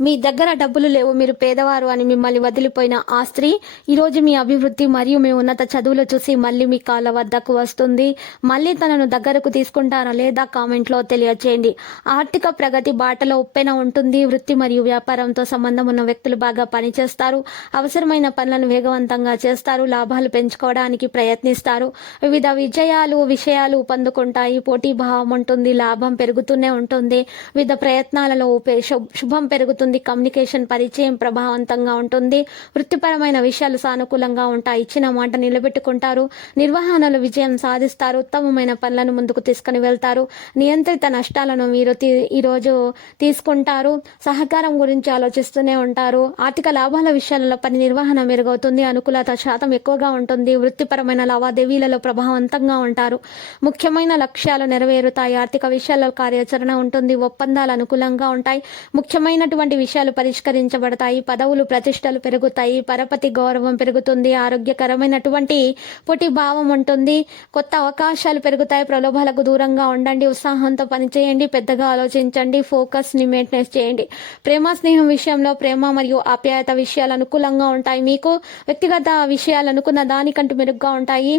మీ దగ్గర డబ్బులు లేవు మీరు పేదవారు అని మిమ్మల్ని వదిలిపోయిన ఆ స్త్రీ ఈరోజు మీ అభివృద్ధి మరియు మీ ఉన్నత చదువులు చూసి మళ్ళీ మీ కాళ్ళ వద్దకు వస్తుంది. మళ్ళీ తనను దగ్గరకు తీసుకుంటారా లేదా కామెంట్లో తెలియచేయండి. ఆర్థిక ప్రగతి బాటలో ఉప్పెన ఉంటుంది. వృత్తి మరియు వ్యాపారంతో సంబంధం ఉన్న వ్యక్తులు బాగా పనిచేస్తారు. అవసరమైన పనులను వేగవంతంగా చేస్తారు. లాభాలు పెంచుకోవడానికి ప్రయత్నిస్తారు. వివిధ విజయాలు విషయాలు పొందుకుంటాయి. పోటీ భావం ఉంటుంది. లాభం పెరుగుతూనే ఉంటుంది. వివిధ ప్రయత్నాలలో శుభం పెరుగుతుంది. ఉంటుంది కమ్యూనికేషన్ పరిచయం ప్రభావవంతంగా ఉంటుంది. వృత్తిపరమైన విషయాలు సానుకూలంగా ఉంటాయి. ఇచ్చిన మాట నిలబెట్టుకుంటారు. నిర్వహణలో విజయం సాధిస్తారు. ఉత్తమమైన పనులను ముందుకు తీసుకుని వెళ్తారు. నియంత్రిత నష్టాలను మీరు ఈరోజు తీసుకుంటారు. సహకారం గురించి ఆలోచిస్తూనే ఉంటారు. ఆర్థిక లాభాల విషయాలలో పని నిర్వహణ మెరుగవుతుంది. అనుకూలత శాతం ఎక్కువగా ఉంటుంది. వృత్తిపరమైన లావాదేవీలలో ప్రభావవంతంగా ఉంటారు. ముఖ్యమైన లక్ష్యాలు నెరవేరుతాయి. ఆర్థిక విషయాల్లో కార్యాచరణ ఉంటుంది. ఒప్పందాలు అనుకూలంగా ఉంటాయి. ముఖ్యమైనటువంటి విషయాలు పరిష్కరించబడతాయి పదవులు ప్రతిష్టలు పెరుగుతాయి పరపతి గౌరవం పెరుగుతుంది ఆరోగ్యకరమైనటువంటి పొటి భావం ఉంటుంది కొత్త అవకాశాలు పెరుగుతాయి ప్రలోభాలకు దూరంగా ఉండండి ఉత్సాహంతో పనిచేయండి పెద్దగా ఆలోచించండి ఫోకస్ని మెయింటెనెన్స్ చేయండి. ప్రేమ స్నేహం విషయంలో ప్రేమ మరియు ఆప్యాయత విషయాలు అనుకూలంగా ఉంటాయి. మీకు వ్యక్తిగత విషయాలు అనుకున్న దానికంటే మెరుగ్గా ఉంటాయి.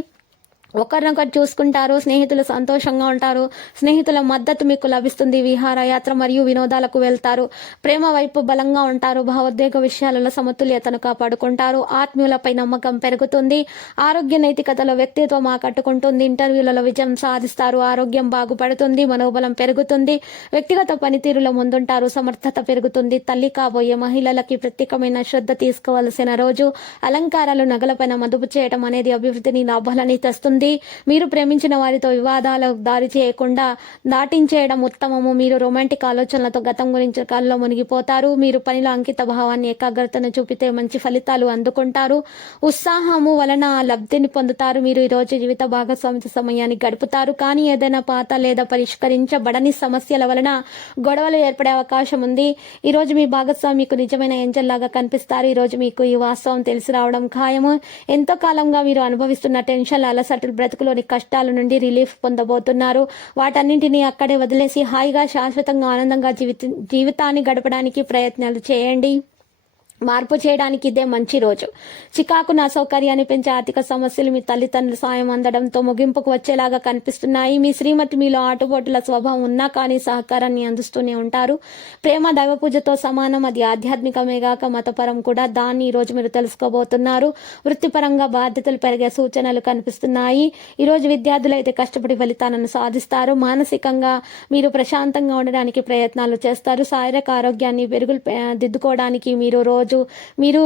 ఒకరినొకరు చూసుకుంటారు స్నేహితులు సంతోషంగా ఉంటారు స్నేహితుల మద్దతు మీకు లభిస్తుంది విహారయాత్ర మరియు వినోదాలకు వెళ్తారు ప్రేమ వైపు బలంగా ఉంటారు భావోద్వేగ విషయాలలో సమతుల్యతను కాపాడుకుంటారు ఆత్మీయులపై నమ్మకం పెరుగుతుంది ఆరోగ్య నైతికతలో వ్యక్తిత్వం ఆకట్టుకుంటుంది ఇంటర్వ్యూలలో విజయం సాధిస్తారు ఆరోగ్యం బాగుపడుతుంది మనోబలం పెరుగుతుంది వ్యక్తిగత పనితీరులో ముందుంటారు సమర్థత పెరుగుతుంది తల్లి కాబోయే మహిళలకి ప్రత్యేకమైన శ్రద్ధ తీసుకోవలసిన రోజు అలంకారాలు నగలపైన మదుపు చేయడం అనేది అభివృద్ధిని లాభాలని తెస్తుంది. మీరు ప్రేమించిన వారితో వివాదాలకు దారి చేయకుండా దాటించేయడం ఉత్తమము. మీరు రొమాంటిక్ ఆలోచనలతో గతం గురించి కాల్లో మునిగిపోతారు. మీరు పనిలో అంకిత భావాన్ని ఏకాగ్రతను చూపితే మంచి ఫలితాలు అందుకుంటారు. ఉత్సాహము వలన లబ్ధిని పొందుతారు. మీరు ఈరోజు జీవిత భాగస్వామిత సమయాన్ని గడుపుతారు. కానీ ఏదైనా పాత లేదా పరిష్కరించబడని సమస్యల వలన గొడవలు ఏర్పడే అవకాశం ఉంది. ఈ రోజు మీ భాగస్వామి మీకు నిజమైన ఏంజల్ లాగా కనిపిస్తారు. ఈ రోజు మీకు ఈ వాస్తవం తెలిసి రావడం ఖాయము. ఎంతో కాలంగా మీరు అనుభవిస్తున్న టెన్షన్ అలసటలు బ్రతుకులోని కష్టాల నుండి రిలీఫ్ పొందబోతున్నారు. వాటన్నింటినీ అక్కడే వదిలేసి హాయిగా శాశ్వతంగా ఆనందంగా జీవిత జీవితాన్ని గడపడానికి ప్రయత్నాలు చేయండి. మార్పు చేయడానికి ఇదే మంచి రోజు. చికాకును అసౌకర్యాన్ని పెంచే ఆర్థిక సమస్యలు మీ తల్లిదండ్రుల సాయం అందడంతో ముగింపుకు వచ్చేలాగా కనిపిస్తున్నాయి. మీ శ్రీమతి మీలో ఆటుపోటుల స్వభావం ఉన్నా కానీ సహకారాన్ని అందిస్తూనే ఉంటారు. ప్రేమ దైవ పూజతో సమానం. అది ఆధ్యాత్మికమేగాక మతపరం కూడా. దాన్ని ఈ రోజు మీరు తెలుసుకోబోతున్నారు. వృత్తిపరంగా బాధ్యతలు పెరిగే సూచనలు కనిపిస్తున్నాయి. ఈ రోజు విద్యార్థులు అయితే కష్టపడి ఫలితాలను సాధిస్తారు. మానసికంగా మీరు ప్రశాంతంగా ఉండడానికి ప్రయత్నాలు చేస్తారు. శారీరక ఆరోగ్యాన్ని పెరుగులు దిద్దుకోవడానికి మీరు రోజు మీరు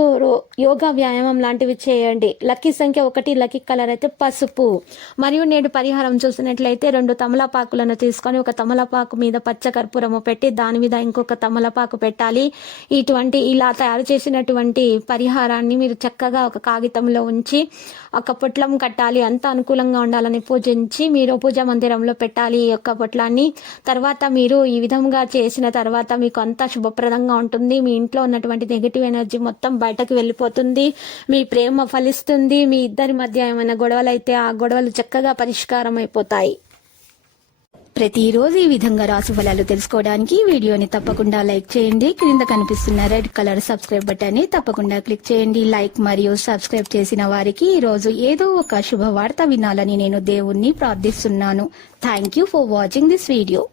యోగా వ్యాయామం లాంటివి చేయండి. లక్కీ సంఖ్య ఒకటి లక్కీ కలర్ అయితే పసుపు. మరియు నేడు పరిహారం చూసినట్లయితే రెండు తమలపాకులను తీసుకొని ఒక తమలపాకు మీద పచ్చ కర్పూరము పెట్టి దాని మీద ఇంకొక తమలపాకు పెట్టాలి. ఇటువంటి ఇలా తయారు చేసినటువంటి పరిహారాన్ని మీరు చక్కగా ఒక కాగితంలో ఉంచి ఒక పొట్లం కట్టాలి. అంత అనుకూలంగా ఉండాలని పూజించి మీరు పూజా మందిరంలో పెట్టాలి ఈ యొక్క పొట్లాన్ని. తర్వాత మీరు ఈ విధంగా చేసిన తర్వాత మీకు అంతా శుభప్రదంగా ఉంటుంది. మీ ఇంట్లో ఉన్నటువంటి నెగిటివ్ ఎనర్జీ మొత్తం బయటకు వెళ్ళిపోతుంది. మీ ప్రేమ ఫలిస్తుంది. మీ ఇద్దరి మధ్య ఏమైనా గొడవలు అయితే ఆ గొడవలు చక్కగా పరిష్కారం అయిపోతాయి ప్రతిరోజు ఈ విధంగా రాసు ఫలాలు తెలుసుకోవడానికి వీడియోని తప్పకుండా లైక్ చేయండి. క్రింద కనిపిస్తున్న రెడ్ కలర్ సబ్స్క్రైబ్ బటన్ని తప్పకుండా క్లిక్ చేయండి. లైక్ మరియు సబ్స్క్రైబ్ చేసిన వారికి ఈ రోజు ఏదో ఒక శుభవార్త వినాలని నేను దేవుణ్ణి ప్రార్థిస్తున్నాను. Thank you for watching this video